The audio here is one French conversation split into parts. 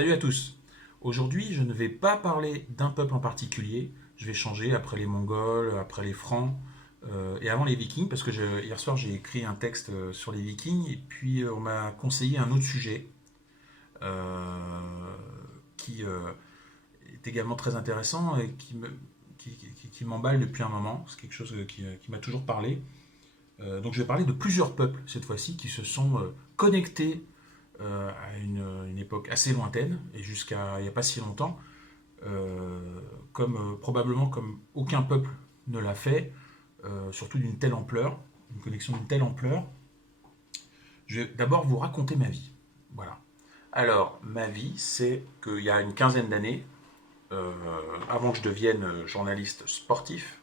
Salut à tous. Aujourd'hui, je ne vais pas parler d'un peuple en particulier. Je vais changer après les Mongols, après les Francs et avant les Vikings, parce que hier soir j'ai écrit un texte sur les Vikings et puis on m'a conseillé un autre sujet euh, qui est également très intéressant et qui m'emballe depuis un moment. C'est quelque chose qui m'a toujours parlé. Donc je vais parler de plusieurs peuples cette fois-ci qui se sont connectés à une époque assez lointaine et jusqu'à il n'y a pas si longtemps, probablement comme aucun peuple ne l'a fait, surtout d'une telle ampleur, une connexion d'une telle ampleur. Je vais d'abord vous raconter ma vie. Voilà. Alors, ma vie, c'est qu'il y a une quinzaine d'années, avant que je devienne journaliste sportif,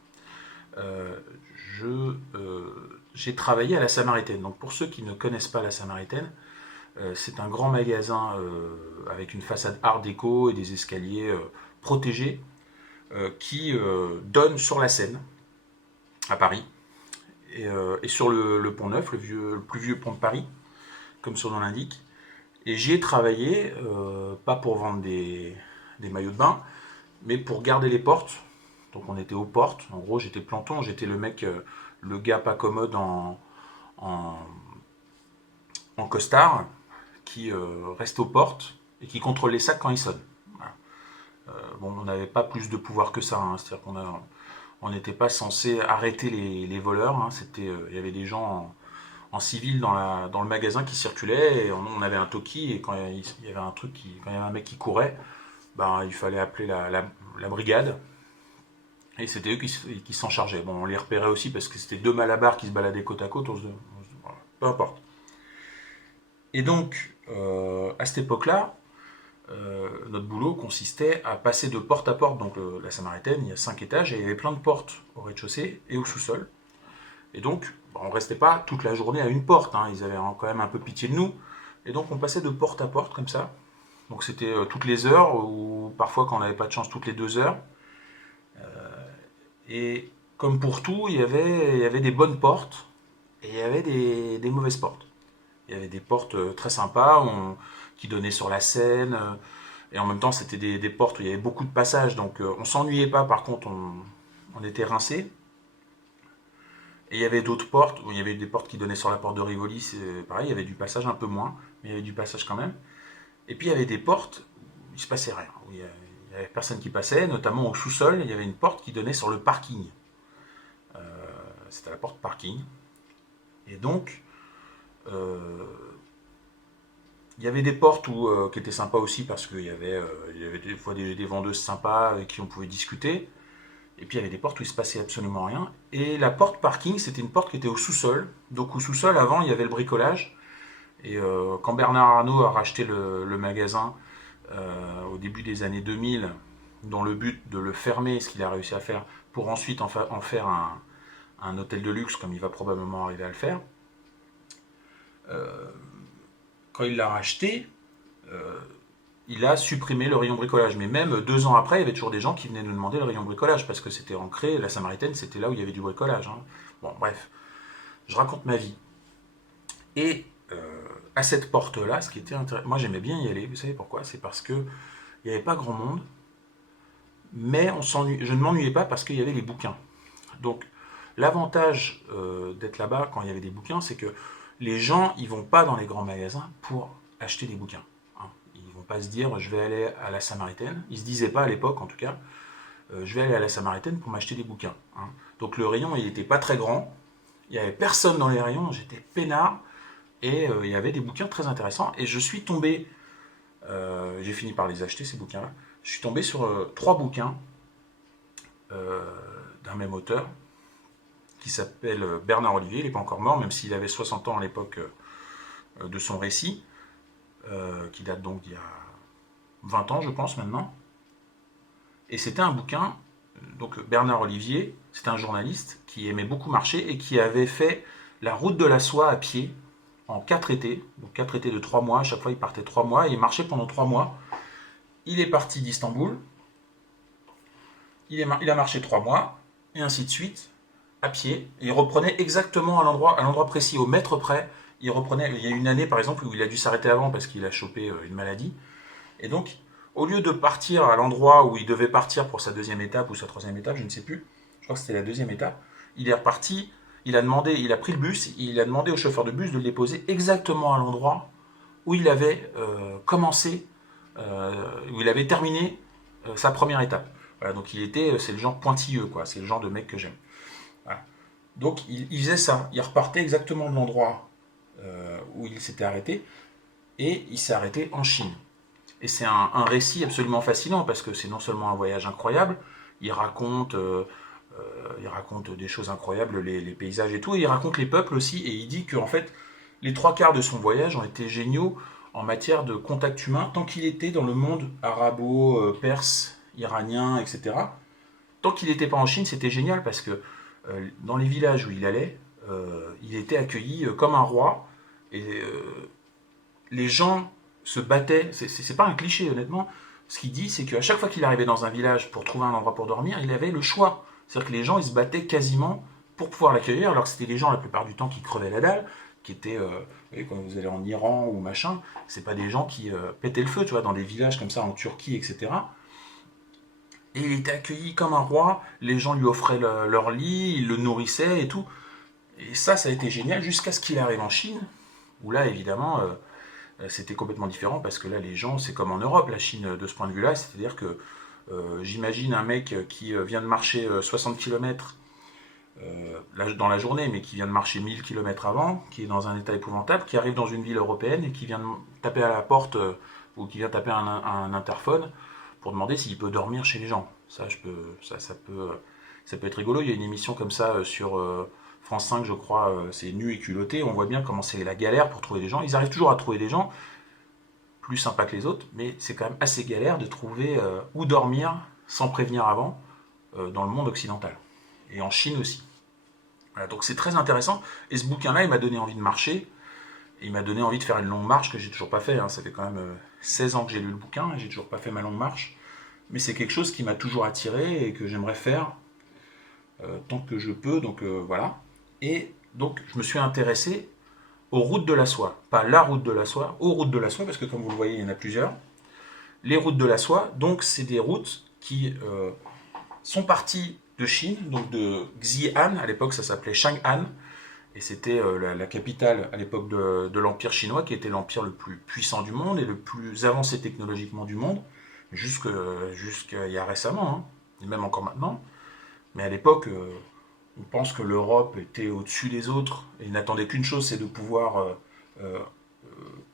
euh, j'ai travaillé à la Samaritaine. Donc, pour ceux qui ne connaissent pas la Samaritaine, c'est un grand magasin avec une façade art déco et des escaliers protégés qui donne sur la Seine, à Paris, et sur le Pont Neuf, le plus vieux pont de Paris, comme son nom l'indique. Et j'y ai travaillé, pas pour vendre des maillots de bain, mais pour garder les portes. Donc on était aux portes. En gros, j'étais planton, j'étais le mec, le gars pas commode en, en costard, qui reste aux portes et qui contrôle les sacs quand ils sonnent. Voilà. Bon, on n'avait pas plus de pouvoir que ça, hein. C'est-à-dire on n'était pas censé arrêter les voleurs. Hein. Il y avait des gens en civil dans le magasin qui circulaient et on avait un toki et quand il y avait quand il y avait un mec qui courait, ben, il fallait appeler la brigade et c'était eux qui s'en chargeaient. Bon, on les repérait aussi parce que c'était deux malabars qui se baladaient côte à côte. Voilà, peu importe. Et donc, à cette époque-là, notre boulot consistait à passer de porte à porte. Donc la Samaritaine, il y a 5 étages et il y avait plein de portes au rez-de-chaussée et au sous-sol. Et donc, on ne restait pas toute la journée à une porte. Hein. Ils avaient quand même un peu pitié de nous. Et donc, on passait de porte à porte comme ça. Donc, c'était toutes les heures, ou parfois, quand on n'avait pas de chance, toutes les 2 heures. Et comme pour tout, il y avait des bonnes portes et il y avait des mauvaises portes. Il y avait des portes très sympas qui donnaient sur la Seine. Et en même temps, c'était des portes où il y avait beaucoup de passages. Donc, on s'ennuyait pas. Par contre, on était rincés. Et il y avait d'autres portes, où il y avait des portes qui donnaient sur la porte de Rivoli, c'est pareil, il y avait du passage un peu moins, mais il y avait du passage quand même. Et puis il y avait des portes où il se passait rien, où il y avait personne qui passait, notamment au sous-sol, il y avait une porte qui donnait sur le parking. Euh, C'était la porte parking. Et donc, euh, il y avait des portes qui étaient sympas aussi parce il y avait des fois des vendeuses sympas avec qui on pouvait discuter. Et puis il y avait des portes où il se passait absolument rien. Et la porte parking, c'était une porte qui était au sous-sol. Donc au sous-sol, avant, il y avait le bricolage. Et quand Bernard Arnault a racheté le magasin au début des années 2000, dans le but de le fermer, ce qu'il a réussi à faire, pour ensuite en faire un hôtel de luxe, comme il va probablement arriver à le faire, euh, quand il l'a racheté, euh, il a supprimé le rayon bricolage. Mais même 2 ans après, il y avait toujours des gens qui venaient nous demander le rayon bricolage parce que c'était ancré. La Samaritaine, c'était là où il y avait du bricolage. Hein. Bon, bref, je raconte ma vie. Et à cette porte-là, ce qui était intéressant, moi j'aimais bien y aller. Vous savez pourquoi? C'est parce que il n'y avait pas grand monde, mais je ne m'ennuyais pas parce qu'il y avait les bouquins. Donc, l'avantage d'être là-bas quand il y avait des bouquins, c'est que les gens, ils vont pas dans les grands magasins pour acheter des bouquins. Hein. Ils vont pas se dire, je vais aller à la Samaritaine. Ils se disaient pas à l'époque, en tout cas, je vais aller à la Samaritaine pour m'acheter des bouquins. Hein. Donc le rayon, il n'était pas très grand. Il n'y avait personne dans les rayons. J'étais peinard. Et il y avait des bouquins très intéressants. Et je suis tombé, j'ai fini par les acheter, ces bouquins-là. Je suis tombé sur 3 bouquins euh, d'un même auteur qui s'appelle Bernard Olivier. Il n'est pas encore mort, même s'il avait 60 ans à l'époque de son récit, qui date donc d'il y a 20 ans, je pense, maintenant. Et c'était un bouquin, donc Bernard Olivier, c'était un journaliste qui aimait beaucoup marcher et qui avait fait la route de la soie à pied en 4 étés, donc 4 étés de 3 mois. À chaque fois, il partait 3 mois et il marchait pendant 3 mois. Il est parti d'Istanbul, il a marché 3 mois, et ainsi de suite, à pied. Et il reprenait exactement à l'endroit précis, au mètre près. Il y a une année, par exemple, où il a dû s'arrêter avant parce qu'il a chopé une maladie. Et donc, au lieu de partir à l'endroit où il devait partir pour sa deuxième étape ou sa troisième étape, je ne sais plus, je crois que c'était la deuxième étape, il est reparti, il a pris le bus, il a demandé au chauffeur de bus de le déposer exactement à l'endroit où il avait commencé, où il avait terminé sa première étape. Voilà, donc c'est le genre pointilleux, quoi. C'est le genre de mec que j'aime. Voilà. Donc il faisait ça, il repartait exactement de l'endroit où il s'était arrêté, et il s'est arrêté en Chine. Et c'est un récit absolument fascinant parce que c'est non seulement un voyage incroyable, il raconte, il raconte des choses incroyables, les paysages et tout, et il raconte les peuples aussi, et il dit qu'en fait, les trois quarts de son voyage ont été géniaux en matière de contact humain tant qu'il était dans le monde arabo-perse, iranien, etc. Tant qu'il n'était pas en Chine, c'était génial parce que dans les villages où il allait, il était accueilli comme un roi, et les gens se battaient. C'est pas un cliché, honnêtement. Ce qu'il dit, c'est qu'à chaque fois qu'il arrivait dans un village pour trouver un endroit pour dormir, il avait le choix. C'est-à-dire que les gens, ils se battaient quasiment pour pouvoir l'accueillir, alors que c'était des gens, la plupart du temps, qui crevaient la dalle, qui étaient, vous voyez, quand vous allez en Iran ou machin, c'est pas des gens qui pétaient le feu, tu vois, dans des villages comme ça, en Turquie, etc. Et il était accueilli comme un roi, les gens lui offraient leur lit, ils le nourrissaient et tout. Et ça a été génial jusqu'à ce qu'il arrive en Chine, où là, évidemment, c'était complètement différent parce que là, les gens, c'est comme en Europe, la Chine, de ce point de vue-là, c'est-à-dire que j'imagine un mec qui vient de marcher 60 km dans la journée, mais qui vient de marcher 1000 km avant, qui est dans un état épouvantable, qui arrive dans une ville européenne et qui vient de taper à la porte ou qui vient taper un interphone pour demander s'il peut dormir chez les gens. Ça peut être rigolo. Il y a une émission comme ça sur France 5, je crois, c'est Nu et culotté. On voit bien comment c'est la galère pour trouver des gens. Ils arrivent toujours à trouver des gens plus sympas que les autres, mais c'est quand même assez galère de trouver où dormir sans prévenir avant dans le monde occidental. Et en Chine aussi. Voilà, donc c'est très intéressant. Et ce bouquin-là, il m'a donné envie de marcher. Et il m'a donné envie de faire une longue marche que j'ai toujours pas fait. Hein. Ça fait quand même 16 ans que j'ai lu le bouquin et j'ai toujours pas fait ma longue marche. Mais c'est quelque chose qui m'a toujours attiré et que j'aimerais faire tant que je peux. Donc voilà. Et donc je me suis intéressé aux routes de la soie. Pas la route de la soie, aux routes de la soie, parce que comme vous le voyez, il y en a plusieurs. Les routes de la soie, donc c'est des routes qui sont parties de Chine, donc de Xi'an, à l'époque ça s'appelait Chang'an, et c'était la capitale à l'époque de l'Empire chinois, qui était l'empire le plus puissant du monde et le plus avancé technologiquement du monde, jusqu'à il y a récemment, hein, et même encore maintenant. Mais à l'époque, on pense que l'Europe était au-dessus des autres et n'attendait qu'une chose, c'est de pouvoir euh,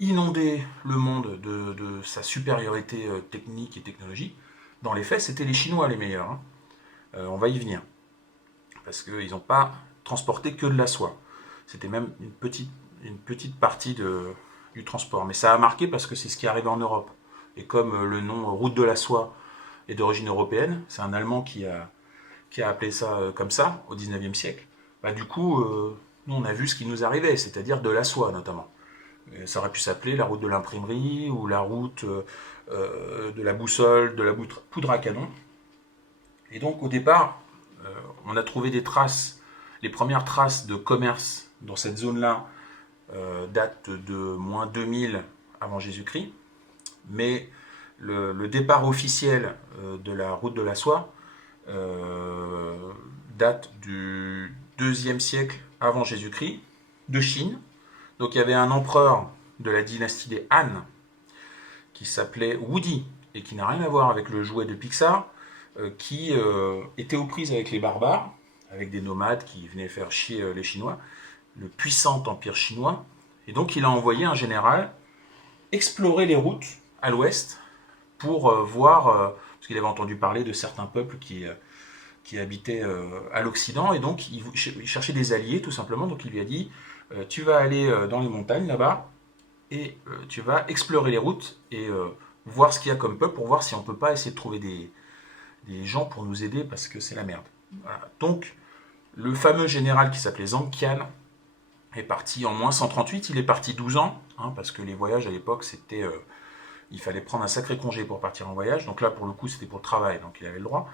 inonder le monde de sa supériorité technique et technologique. Dans les faits, c'était les Chinois les meilleurs. Hein. On va y venir. Parce qu'ils n'ont pas transporté que de la soie. C'était même une petite partie du transport. Mais ça a marqué parce que c'est ce qui est arrivé en Europe. Et comme le nom route de la soie est d'origine européenne, c'est un Allemand qui a appelé ça comme ça au 19e siècle, bah, du coup, nous on a vu ce qui nous arrivait, c'est-à-dire de la soie notamment. Et ça aurait pu s'appeler la route de l'imprimerie ou la route de la boussole, de la poudre à canon. Et donc au départ, on a trouvé des traces, les premières traces de commerce dans cette zone-là datent de moins 2000 avant Jésus-Christ, mais le départ officiel de la route de la soie date du 2e siècle avant Jésus-Christ, de Chine. Donc il y avait un empereur de la dynastie des Han qui s'appelait Woody et qui n'a rien à voir avec le jouet de Pixar, qui était aux prises avec les barbares, avec des nomades qui venaient faire chier les Chinois, le puissant empire chinois. Et donc il a envoyé un général explorer les routes à l'ouest pour voir, parce qu'il avait entendu parler de certains peuples qui habitaient à l'Occident, et donc il cherchait des alliés tout simplement. Donc il lui a dit tu vas aller dans les montagnes là-bas et tu vas explorer les routes et voir ce qu'il y a comme peuple pour voir si on peut pas essayer de trouver des gens pour nous aider parce que c'est la merde. Voilà. Donc le fameux général qui s'appelait Zhang Qian est parti en moins 138. Il est parti 12 ans hein, parce que les voyages à l'époque c'était il fallait prendre un sacré congé pour partir en voyage. Donc là pour le coup c'était pour le travail, donc il avait le droit.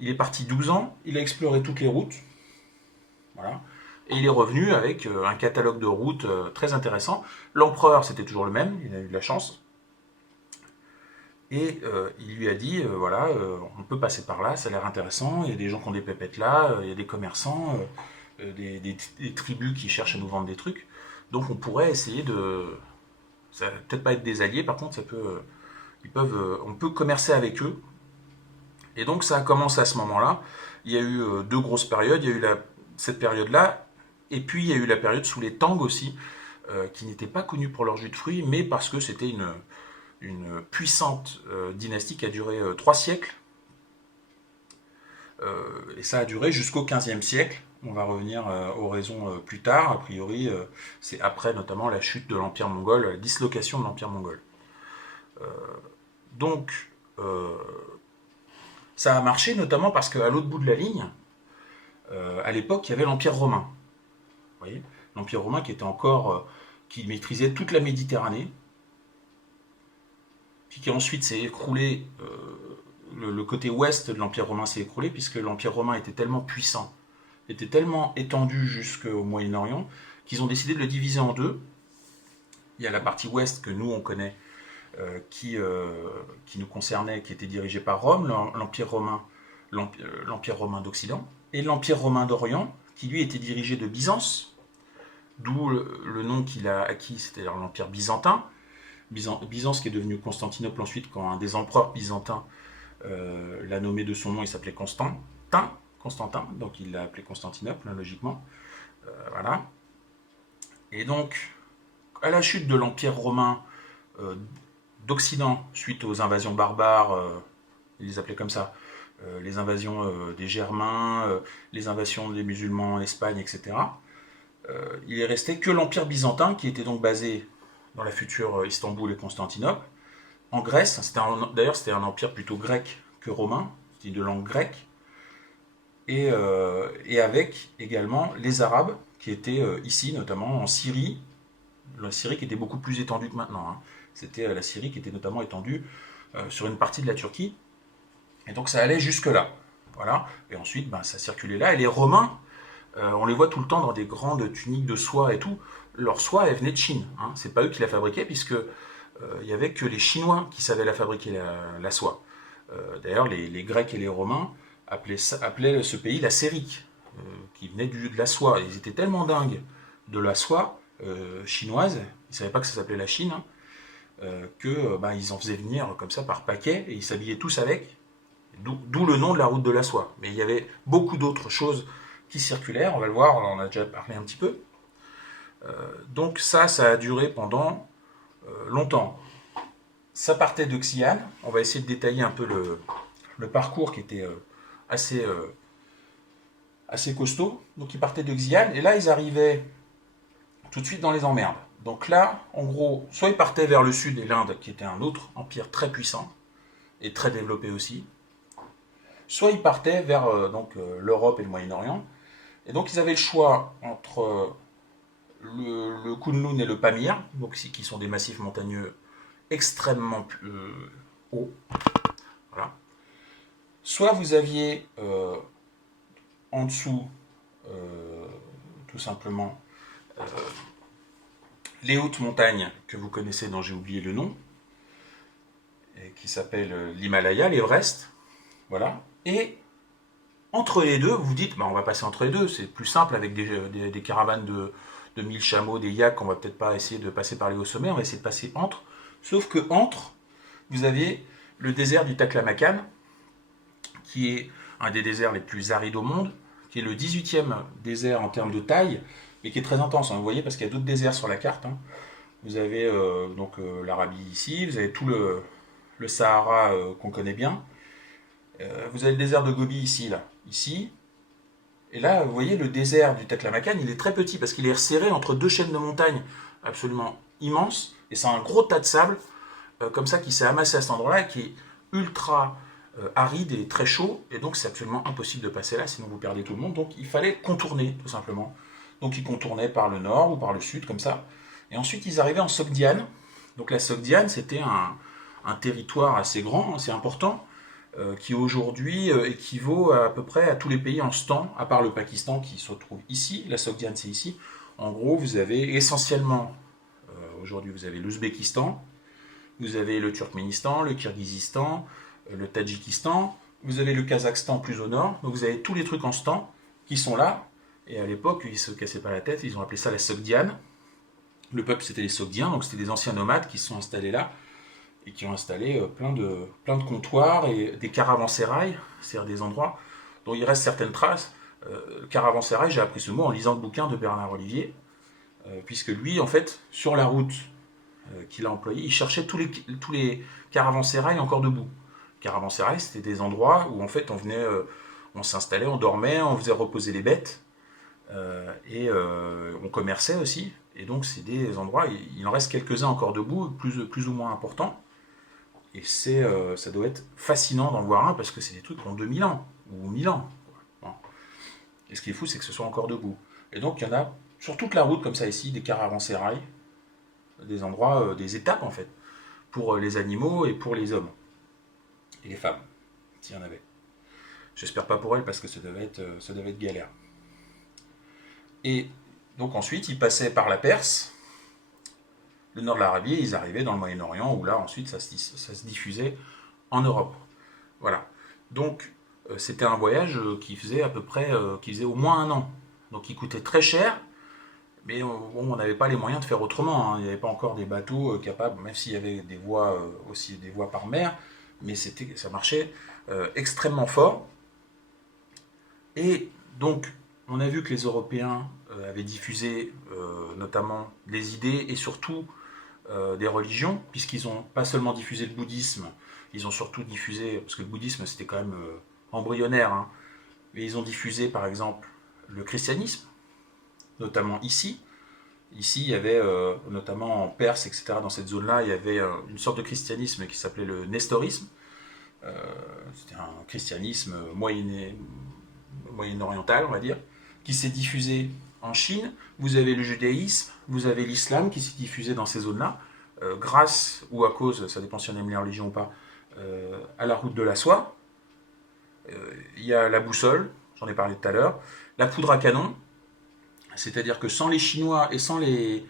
Il est parti 12 ans, il a exploré toutes les routes. Voilà. Et il est revenu avec un catalogue de routes très intéressant. L'empereur, c'était toujours le même, il a eu de la chance. Et il lui a dit, voilà, on peut passer par là, ça a l'air intéressant, il y a des gens qui ont des pépettes là, il y a des commerçants, des tribus qui cherchent à nous vendre des trucs. Donc on pourrait essayer de... Ça va peut-être pas être des alliés, par contre, on peut commercer avec eux. Et donc ça a commencé à ce moment-là. Il y a eu deux grosses périodes. Il y a eu cette période-là, et puis il y a eu la période sous les Tang aussi, qui n'était pas connue pour leur jus de fruits, mais parce que c'était une puissante dynastie qui a duré 3 siècles. Et ça a duré jusqu'au 15e siècle. On va revenir aux raisons plus tard. A priori, c'est après notamment la chute de l'Empire mongol, la dislocation de l'Empire mongol. Donc, ça a marché notamment parce qu'à l'autre bout de la ligne, à l'époque, il y avait l'Empire romain. Vous voyez, l'Empire romain qui était encore, qui maîtrisait toute la Méditerranée, puis qui ensuite s'est écroulé. Le côté ouest de l'Empire romain s'est écroulé puisque l'Empire romain était tellement puissant, était tellement étendu jusqu'au Moyen-Orient, qu'ils ont décidé de le diviser en deux. Il y a la partie ouest que nous on connaît, qui nous concernait, qui était dirigée par Rome, l'Empire romain d'Occident, et l'Empire romain d'Orient, qui lui était dirigé de Byzance, d'où le nom qu'il a acquis, c'est-à-dire l'Empire byzantin. Byzance qui est devenu Constantinople ensuite, quand un des empereurs byzantins l'a nommé de son nom, il s'appelait Constantin, donc il l'a appelé Constantinople, logiquement. Voilà. Et donc, à la chute de l'Empire romain d'Occident, suite aux invasions barbares, ils les appelaient comme ça, les invasions des Germains, les invasions des musulmans en Espagne, etc., il est resté que l'Empire byzantin, qui était donc basé dans la future Istanbul et Constantinople. En Grèce, d'ailleurs c'était un empire plutôt grec que romain, c'était de langue grecque, et avec également les Arabes qui étaient ici, notamment en Syrie, la Syrie qui était beaucoup plus étendue que maintenant. Hein. C'était la Syrie qui était notamment étendue sur une partie de la Turquie, et donc ça allait jusque-là. Voilà. Et ensuite, ça circulait là, et les Romains, on les voit tout le temps dans des grandes tuniques de soie et tout, leur soie, elle venait de Chine. Hein. C'est pas eux qui la fabriquaient, puisque il n'y avait que les Chinois qui savaient la fabriquer, la soie. D'ailleurs, les Grecs et les Romains appelaient ce pays la Sérique, qui venait de la soie. Ils étaient tellement dingues de la soie chinoise, ils ne savaient pas que ça s'appelait la Chine, hein, ils en faisaient venir comme ça par paquet, et ils s'habillaient tous avec, d'où le nom de la route de la soie. Mais il y avait beaucoup d'autres choses qui circulèrent, on va le voir, on en a déjà parlé un petit peu. Donc ça a duré pendant longtemps. Ça partait de Xi'an. On va essayer de détailler un peu le parcours qui était assez costaud. Donc ils partaient de Xi'an et là ils arrivaient tout de suite dans les emmerdes. Donc là, en gros, soit ils partaient vers le sud et l'Inde, qui était un autre empire très puissant et très développé aussi, soit ils partaient vers l'Europe et le Moyen-Orient. Et donc ils avaient le choix entre le Kunlun et le Pamir, donc qui sont des massifs montagneux extrêmement hauts. Voilà. Soit vous aviez en dessous, tout simplement, les hautes montagnes que vous connaissez, dont j'ai oublié le nom, et qui s'appelle l'Himalaya, l'Everest. Voilà. Et entre les deux, vous vous dites, on va passer entre les deux, c'est plus simple avec des caravanes de 1000 chameaux, des yaks, on va peut-être pas essayer de passer par les hauts sommets, on va essayer de passer entre. Sauf que entre, vous avez le désert du Taklamakan, qui est un des déserts les plus arides au monde, qui est le 18e désert en termes de taille, mais qui est très intense. Hein, vous voyez, parce qu'il y a d'autres déserts sur la carte. Hein. Vous avez l'Arabie ici, vous avez tout le Sahara qu'on connaît bien. Vous avez le désert de Gobi ici, là. Ici. Et là, vous voyez, le désert du Taklamakan, il est très petit, parce qu'il est resserré entre deux chaînes de montagnes absolument immenses, et c'est un gros tas de sable, comme ça, qui s'est amassé à cet endroit-là, qui est ultra aride et très chaud, et donc c'est absolument impossible de passer là, sinon vous perdez tout le monde. Donc il fallait contourner, tout simplement. Donc ils contournaient par le nord ou par le sud, comme ça. Et ensuite ils arrivaient en Sogdiane. Donc la Sogdiane, c'était un territoire assez grand, assez important, qui aujourd'hui équivaut à peu près à tous les pays en stan, à part le Pakistan qui se trouve ici. La Sogdiane, c'est ici. En gros, vous avez essentiellement, aujourd'hui, vous avez l'Ouzbékistan, vous avez le Turkménistan, le Kirghizistan, le Tadjikistan, vous avez le Kazakhstan plus au nord, donc vous avez tous les trucs en stan qui sont là, et à l'époque, ils se cassaient pas la tête, ils ont appelé ça la Sogdiane. Le peuple, c'était les Sogdiens, donc c'était des anciens nomades qui se sont installés là, et qui ont installé plein de comptoirs et des caravansérails, c'est-à-dire des endroits dont il reste certaines traces. Caravansérail, j'ai appris ce mot en lisant le bouquin de Bernard Olivier, puisque lui, en fait, sur la route qu'il a employée, il cherchait tous les caravansérails encore debout. Caravansérail, c'était des endroits où en fait on venait, on s'installait, on dormait, on faisait reposer les bêtes, et on commerçait aussi. Et donc c'est des endroits, il en reste quelques-uns encore debout, plus ou moins importants. Et ça doit être fascinant d'en voir un parce que c'est des trucs qui ont 2000 ans ou 1000 ans. Bon. Et ce qui est fou, c'est que ce soit encore debout. Et donc il y en a sur toute la route comme ça ici, des caravansérails, des endroits, des étapes en fait, pour les animaux et pour les hommes et les femmes, s'il y en avait. J'espère pas pour elles parce que ça devait être galère. Et donc ensuite, ils passaient par la Perse, le nord de l'Arabie, et ils arrivaient dans le Moyen-Orient, où là ensuite ça se diffusait en Europe. Voilà. Donc c'était un voyage qui faisait à peu près, qui faisait au moins un an. Donc il coûtait très cher, mais on n'avait pas les moyens de faire autrement. Hein. Il n'y avait pas encore des bateaux capables, même s'il y avait des voies aussi des voies par mer, mais ça marchait extrêmement fort. Et donc on a vu que les Européens avaient diffusé notamment les idées et surtout des religions, puisqu'ils n'ont pas seulement diffusé le bouddhisme, ils ont surtout diffusé, parce que le bouddhisme c'était quand même embryonnaire, hein, mais ils ont diffusé par exemple le christianisme, notamment ici. Ici, il y avait, notamment en Perse, etc., dans cette zone-là, il y avait une sorte de christianisme qui s'appelait le nestorisme. Euh, C'était un christianisme moyen-oriental, on va dire, qui s'est diffusé en Chine. Vous avez le judaïsme, vous avez l'islam qui s'est diffusé dans ces zones-là, grâce ou à cause, ça dépend si on aime les religions ou pas, à la route de la soie. Il y a la boussole, j'en ai parlé tout à l'heure, la poudre à canon, c'est-à-dire que sans les Chinois et sans les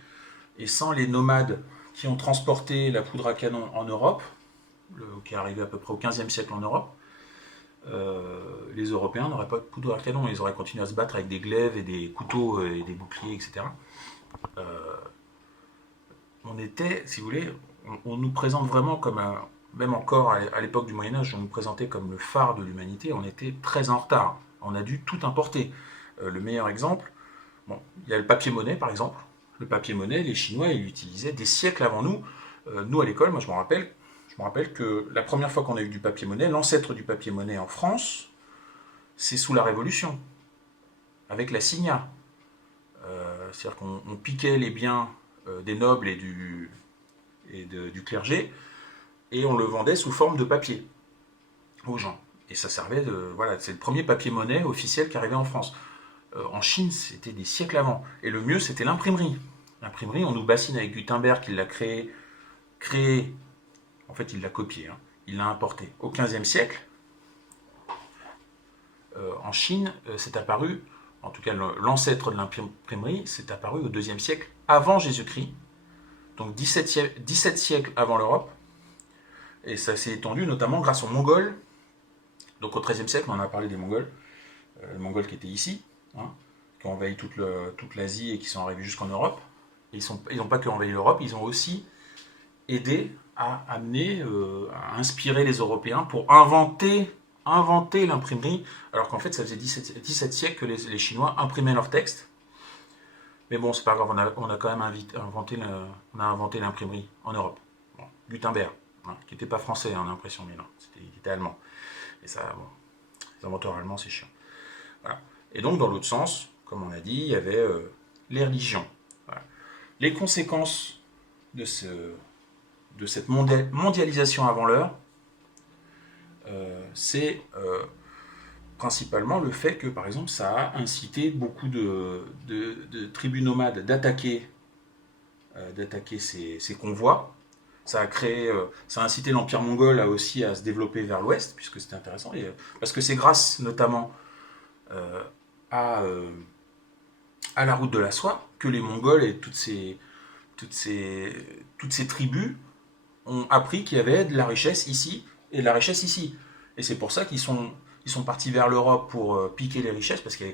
nomades qui ont transporté la poudre à canon en Europe, qui est arrivé à peu près au XVe siècle en Europe, les Européens n'auraient pas de poudre à canon, ils auraient continué à se battre avec des glaives et des couteaux et des boucliers, etc. Euh, on était, si vous voulez, on nous présente vraiment comme même encore à l'époque du Moyen-Âge, on nous présentait comme le phare de l'humanité, on était très en retard, on a dû tout importer. Le meilleur exemple, bon, il y a le papier-monnaie par exemple. Le papier-monnaie, les Chinois, ils l'utilisaient des siècles avant nous. Nous, à l'école, moi, je me rappelle que la première fois qu'on a eu du papier-monnaie, l'ancêtre du papier-monnaie en France, c'est sous la Révolution, avec la signa. C'est-à-dire qu'on piquait les biens des nobles et du clergé, et on le vendait sous forme de papier aux gens. Et ça servait de... Voilà, c'est le premier papier-monnaie officiel qui arrivait en France. En Chine, c'était des siècles avant. Et le mieux, c'était l'imprimerie. L'imprimerie, on nous bassine avec Gutenberg qui l'a créé, en fait, il l'a copié, hein. Il l'a importé au XVe siècle. En Chine, c'est apparu, en tout cas l'ancêtre de l'imprimerie, c'est apparu au IIe siècle avant Jésus-Christ, donc 17 siècles avant l'Europe, et ça s'est étendu notamment grâce aux Mongols. Donc au XIIIe siècle, on en a parlé des Mongols, les Mongols qui étaient ici, hein, qui ont envahi toute l'Asie et qui sont arrivés jusqu'en Europe. Et ils n'ont pas que envahi l'Europe, ils ont aussi aidé à amener, à inspirer les Européens pour inventer l'imprimerie, alors qu'en fait ça faisait 17 siècles que les Chinois imprimaient leurs textes. Mais bon, c'est pas grave, on a quand même inventé l'imprimerie en Europe. Bon, Gutenberg, hein, qui n'était pas français, on a l'impression, mais non, il était allemand. Et ça, bon, les inventeurs allemands, c'est chiant. Voilà. Et donc, dans l'autre sens, comme on a dit, il y avait les religions. Voilà. Les conséquences de cette mondialisation avant l'heure, c'est principalement le fait que, par exemple, ça a incité beaucoup de tribus nomades d'attaquer ces convois. Ça a incité l'Empire mongol aussi à se développer vers l'ouest, puisque c'était intéressant, parce que c'est grâce notamment euh, à, euh, à la route de la soie que les Mongols et toutes ces tribus ont appris qu'il y avait de la richesse ici et de la richesse ici. Et c'est pour ça ils sont partis vers l'Europe pour piquer les richesses, parce que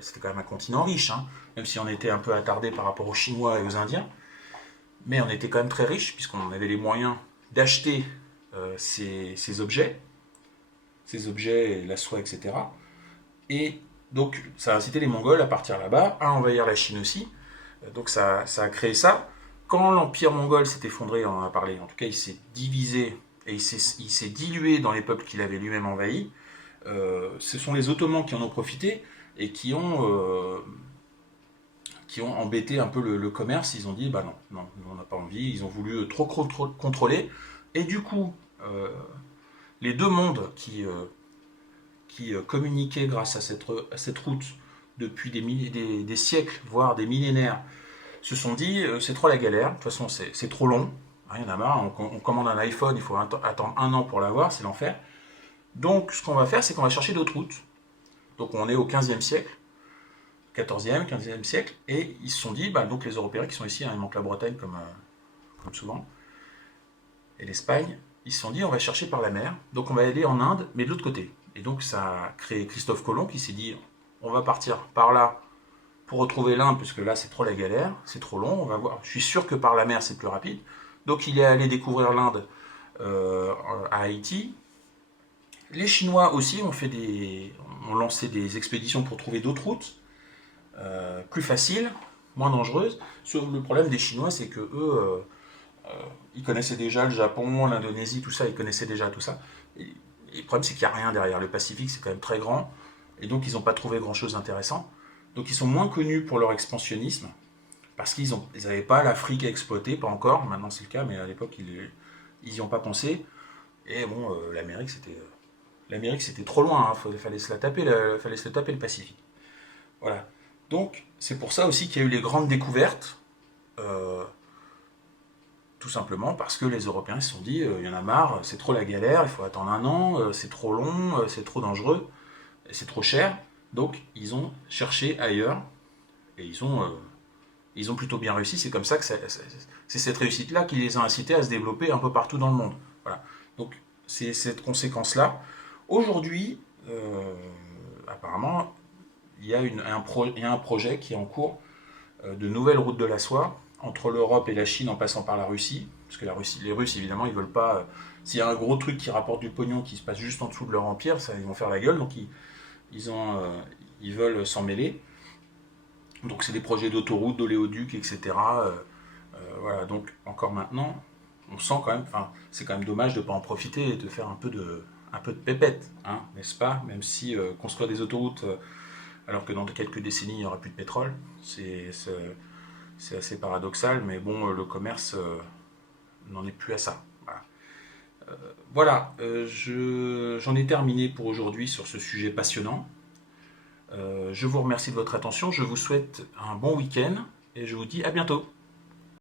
c'était quand même un continent riche, hein, même si on était un peu attardé par rapport aux Chinois et aux Indiens. Mais on était quand même très riche, puisqu'on avait les moyens d'acheter ces objets, la soie, etc. Et donc ça a incité les Mongols à partir là-bas, à envahir la Chine aussi. Donc ça a créé ça. Quand l'empire mongol s'est effondré, on en a parlé, en tout cas il s'est divisé et il s'est dilué dans les peuples qu'il avait lui-même envahis, ce sont les Ottomans qui en ont profité et qui ont embêté un peu le commerce. Ils ont dit, bah non, non, on n'a pas envie. Ils ont voulu trop contrôler. Et du coup, les deux mondes qui communiquaient grâce à cette route depuis des siècles, voire des millénaires, se sont dit, c'est trop la galère, de toute façon c'est trop long, il y en a marre, on commande un iPhone, il faut attendre 1 an pour l'avoir, c'est l'enfer. Donc ce qu'on va faire, c'est qu'on va chercher d'autres routes. Donc on est au 15e siècle, 14e, 15e siècle, et ils se sont dit, bah, donc les Européens qui sont ici, hein, il manque la Bretagne comme souvent, et l'Espagne, ils se sont dit, on va chercher par la mer, donc on va aller en Inde, mais de l'autre côté. Et donc ça a créé Christophe Colomb qui s'est dit, on va partir par là pour retrouver l'Inde, parce que là c'est trop la galère, c'est trop long, on va voir. Je suis sûr que par la mer c'est plus rapide. Donc il est allé découvrir l'Inde à Haïti. Les Chinois aussi ont lancé des expéditions pour trouver d'autres routes, plus faciles, moins dangereuses. Sauf le problème des Chinois, c'est que eux, ils connaissaient déjà le Japon, l'Indonésie, tout ça, ils connaissaient déjà tout ça. Et le problème, c'est qu'il n'y a rien derrière. Le Pacifique, c'est quand même très grand, et donc ils n'ont pas trouvé grand-chose d'intéressant. Donc ils sont moins connus pour leur expansionnisme, parce qu'ils n'avaient pas l'Afrique à exploiter, pas encore, maintenant c'est le cas, mais à l'époque ils n'y ont pas pensé. Et bon, l'Amérique c'était trop loin, hein, fallait se la taper, fallait se la taper le Pacifique. Voilà. Donc c'est pour ça aussi qu'il y a eu les grandes découvertes, euh, tout simplement parce que les Européens se sont dit, il y en a marre, c'est trop la galère, il faut attendre 1 an, c'est trop long, c'est trop dangereux, c'est trop cher. Donc ils ont cherché ailleurs et ils ont plutôt bien réussi. C'est comme ça que c'est cette réussite-là qui les a incités à se développer un peu partout dans le monde. Voilà. Donc c'est cette conséquence-là. Aujourd'hui, apparemment, il y a un projet qui est en cours de nouvelles routes de la soie entre l'Europe et la Chine en passant par la Russie. Parce que les Russes, évidemment, ils veulent pas. S'il y a un gros truc qui rapporte du pognon qui se passe juste en dessous de leur empire, ça, ils vont faire la gueule. Donc ils veulent s'en mêler. Donc c'est des projets d'autoroute, d'oléoduc, etc. Voilà, donc encore maintenant, on sent quand même, enfin, c'est quand même dommage de ne pas en profiter et de faire un peu de pépette, hein, n'est-ce pas? Même si construire des autoroutes alors que dans quelques décennies il n'y aura plus de pétrole, c'est assez paradoxal, mais bon, le commerce n'en est plus à ça. Voilà, j'en ai terminé pour aujourd'hui sur ce sujet passionnant. Je vous remercie de votre attention, je vous souhaite un bon week-end et je vous dis à bientôt.